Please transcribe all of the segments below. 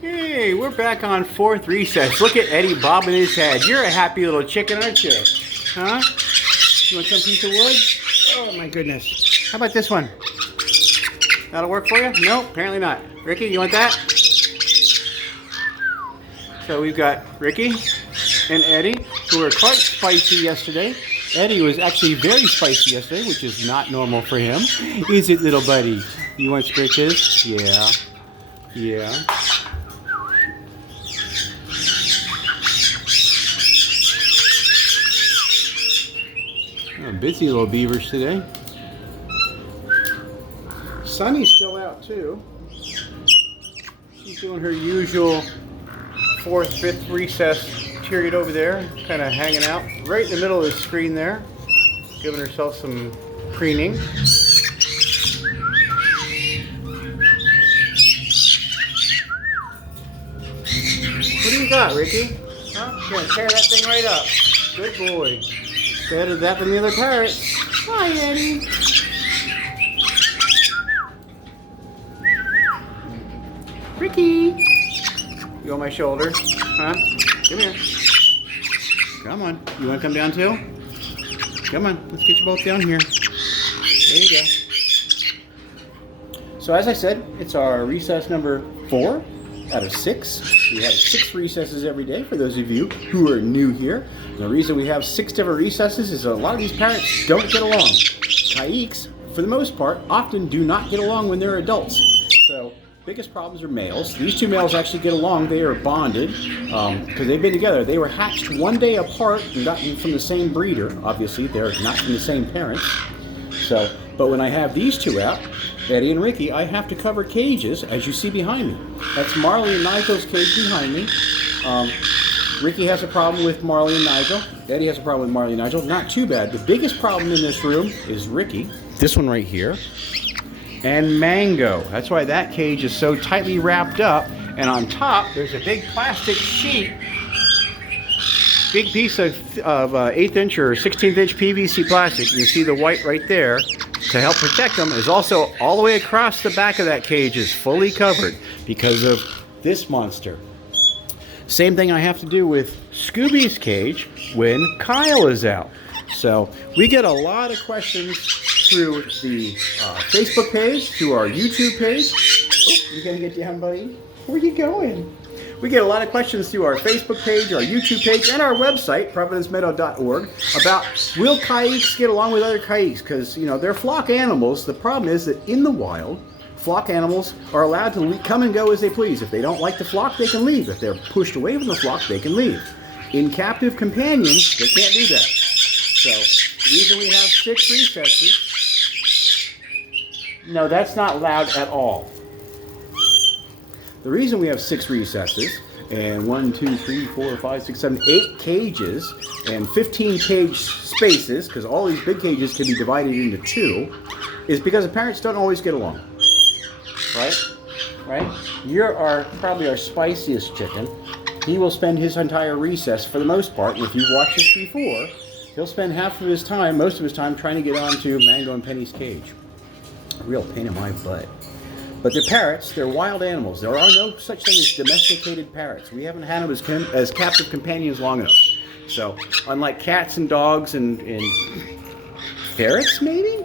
Hey, we're back on fourth recess. Look at Eddie bobbing his head. You're a happy little chicken, aren't you? Huh? You want some piece of wood? Oh my goodness. How about this one? That'll work for you? No, apparently not. Ricky, you want that? So we've got Ricky and Eddie, who were quite spicy yesterday. Eddie was actually very spicy yesterday, which is not normal for him. Is it, little buddy? You want spritzes? Yeah. Yeah. Oh, busy little beavers today. Sunny's still out too. She's doing her usual fourth, fifth recess period over there, kind of hanging out right in the middle of the screen there, giving herself some preening. What do you got, Ricky? Huh? You're gonna tear that thing right up. Good boy. Better that than the other parrots. Hi, Eddie. Ricky. You on my shoulder? Huh? Come here. Come on. You want to come down too? Come on. Let's get you both down here. There you go. So as I said, it's our recess number 4 out of 6. We have 6 recesses every day for those of you who are new here. And the reason we have 6 different recesses is a lot of these parrots don't get along. Caiques, for the most part, often do not get along when they're adults. So biggest problems are males. These 2 males actually get along. They are bonded because they've been together. They were hatched one day apart and gotten from the same breeder. Obviously, they're not from the same parents. So, but when I have these 2 out, Eddy and Ricky, I have to cover cages, as you see behind me. That's Marley and Nigel's cage behind me. Ricky has a problem with Marley and Nigel. Eddy has a problem with Marley and Nigel. Not too bad. The biggest problem in this room is Ricky, this one right here, and Mango. That's why that cage is so tightly wrapped up. And on top, there's a big plastic sheet, big piece of 1/8 inch or 16th inch PVC plastic. You can see the white right there. To help protect them is also all the way across the back of that cage is fully covered because of this monster. Same thing I have to do with Scooby's cage when Kyle is out. So we get a lot of questions through the Facebook page, through our YouTube page. Oh, you gonna get down, buddy? Where are you going? We get a lot of questions through our Facebook page, our YouTube page, and our website, providencemeadow.org, about will Caiques get along with other Caiques? Because, you know, they're flock animals. The problem is that in the wild, flock animals are allowed to come and go as they please. If they don't like the flock, they can leave. If they're pushed away from the flock, they can leave. In captive companions, they can't do that. So, the reason we have 6 recesses, no, that's not loud at all. The reason we have 6 recesses and 1, 2, 3, 4, 5, 6, 7, 8 cages and 15 cage spaces, because all these big cages can be divided into 2, is because the parents don't always get along. Right? Right? You're probably our spiciest chicken. He will spend his entire recess, for the most part, and if you've watched this before, he'll spend half of his time, most of his time, trying to get onto Mango and Penny's cage. A real pain in my butt. But they're parrots, they're wild animals. There are no such thing as domesticated parrots. We haven't had them as captive companions long enough. So, unlike cats and dogs and ferrets, maybe?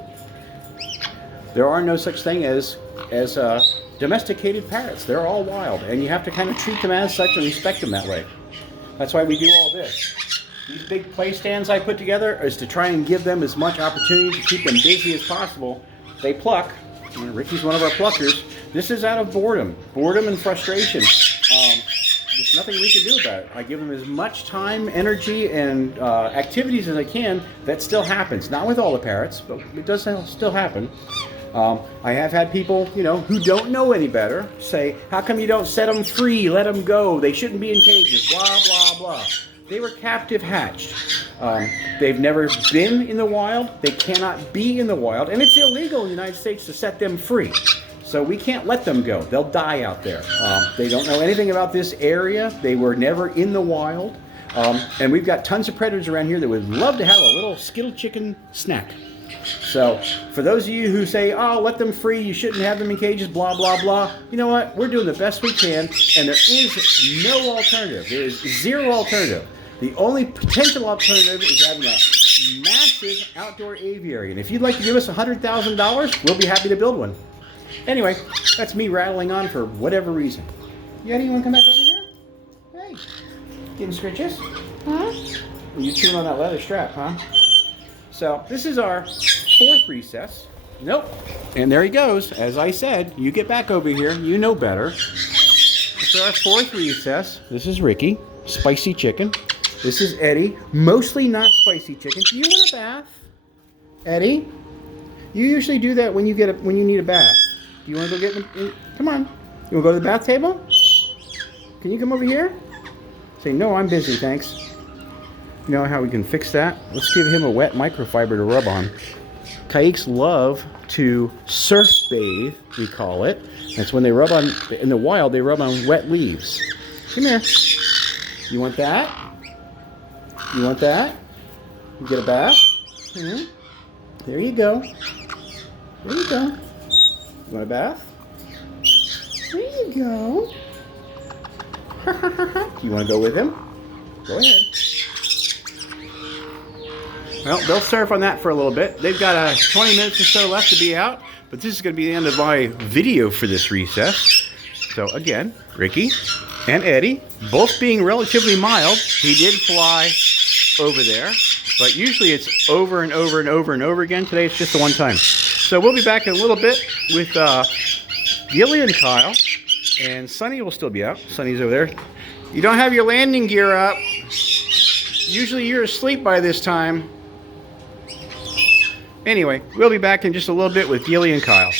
There are no such thing as domesticated parrots. They're all wild, and you have to kind of treat them as such and respect them that way. That's why we do all this. These big play stands I put together is to try and give them as much opportunity to keep them busy as possible. They pluck. Ricky's one of our pluckers. This is out of boredom and frustration. There's nothing we can do about it. I give them as much time, energy, and activities as I can. That still happens. Not with all the parrots, but it does still happen. I have had people, you know, who don't know any better say, how come you don't set them free, let them go, they shouldn't be in cages, blah, blah, blah. They were captive hatched. They've never been in the wild. They cannot be in the wild. And it's illegal in the United States to set them free. So we can't let them go. They'll die out there. They don't know anything about this area. They were never in the wild. And we've got tons of predators around here that would love to have a little skittle chicken snack. So, for those of you who say, oh, let them free, you shouldn't have them in cages, blah, blah, blah, you know what? We're doing the best we can, and there is no alternative. There is zero alternative. The only potential alternative is having a massive outdoor aviary. And if you'd like to give us $100,000, we'll be happy to build one. Anyway, that's me rattling on for whatever reason. Yeti, you want to come back over here? Hey. Getting scritches? Huh? You chewing on that leather strap, huh? So, this is our 4th recess. Nope. And there he goes. As I said, you get back over here. You know better. This is our 4th recess. This is Ricky. Spicy chicken. This is Eddie. Mostly not spicy chicken. Do you want a bath? Eddie? You usually do that when you need a bath. Do you want to go get come on. You want to go to the bath table? Can you come over here? Say, no, I'm busy, thanks. You know how we can fix that? Let's give him a wet microfiber to rub on. Caiques love to surf bathe, we call it. That's when they rub on, in the wild, they rub on wet leaves. Come here. You want that? You want that? You get a bath? Mm-hmm. There you go. There you go. You want a bath? There you go. Do you want to go with him? Go ahead. Well, they'll surf on that for a little bit. They've got 20 minutes or so left to be out, but this is going to be the end of my video for this recess. So again, Ricky and Eddie, both being relatively mild. He did fly over there, but usually it's over and over and over and over again. Today it's just the one time. So we'll be back in a little bit with Gilly and Kyle, and Sunny will still be out. Sunny's over there. You don't have your landing gear up. Usually you're asleep by this time. Anyway, we'll be back in just a little bit with Gilly and Kyle.